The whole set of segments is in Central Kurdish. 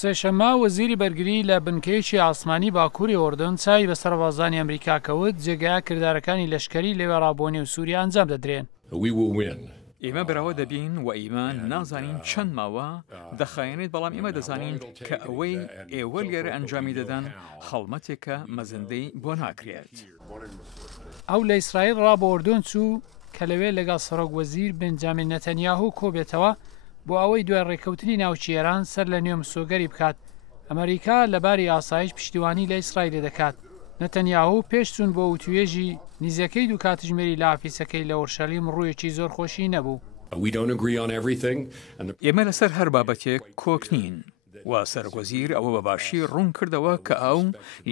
سێشەممە وەزیری بەرگری لە بنکەیەکی ئاسمانی باکووری ئۆردن چاوی بە سەربازانی ئەمریکا کەوت جێگایە کردارەکانی لەشکری لەوێ ڕابۆنی و سووریا ئەنجام دەدرێن. ئێمە بەراوە دەبین و ئیمان نازانین چەند ماوە دەخایێنێت، بەڵام ئێمە دەزانین کە ئەوەی ئێوە لێرە ئەنجامی دەدەن هەڵمەتێکە مەزەندەی بۆ ناکرێت. ئەو لە ئیسرائیل ڕابۆردۆن چوو کە لەوێ لەگەڵ سەرۆک وەزیر بنجامین نەتەنیاهو کۆبێتەوە بۆ ئەوەی دوای ڕێکەوتنی ناوچی ئێران سەر لە نوێ مسۆگەری بکات. ئەمریکا لەباری ئاسایش پشتیوانی لە ئیسرائیل دەکات. نەتەنیاهو پێش چوون بۆ وتوێژی نیزەکەی دوو کاتژمێری لە ئافیسەکەی لە ئۆرشەلیم ڕوویەکی زۆر خۆشی نەبوو. ئێمە لەسەر هەر بابەتێک کۆک نین و سەرۆکوەزیر ئەوە بە باشی ڕوون کردەوە کە ئەو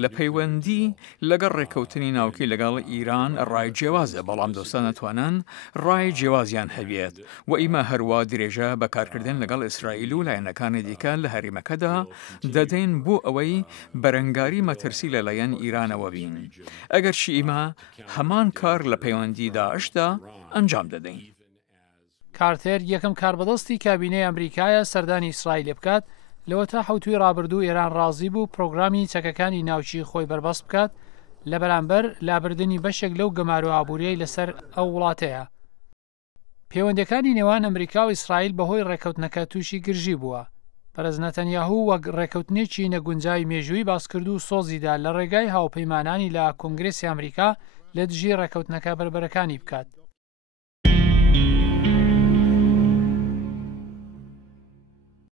لە پەیوەندی لەگەڵ ڕێکەوتنی ناوکی لەگەڵ ئیران ڕای جیاوازە، بەڵام دۆستان نەتوانن ڕای جیاوازیان هەبێت و ئیمە هەروە درێژە بەکارکردن لەگەڵ ئیسرائیل و لایەنەکانی دیکە لە هەریمەکەدا دەدەین بۆ ئەوەی بەرەنگاری مەترسی لەلایەن ئیرانەوە بین. ئەگەر ئیمە هەمان کار لە پەیوەندی داعشدا ئەنجام دەدەین. کارتر یەکەم کاربەدەستی کابینەی ئەمریکایە سەردانی ئیسرائیل بکات لەوە تا حوتوی ڕابردوو ئێران ڕازی بوو پرۆگرامی چەکەکانی ناوچی خۆی بەربەست بکات لە بەرامبەر لابردنی بەشێک لەو گەمار و ئابووریەی لەسەر ئەو وڵاتەیە. پەیوەندەکانی نێوان ئەمریکا و ئیسرائیل بەهۆی ڕێکەوتنەکە تووشی گرژی بووە. بەرز نەتەنیاهو وەک ڕێکەوتنێکی نەگونجای مێژووی باسکرد و سۆزیدا لە ڕێگای هاوپەیمانانی لە کۆنگرێسی ئەمریکا لە دژی ڕێکەوتنەکە بەربەرەکانی بکات.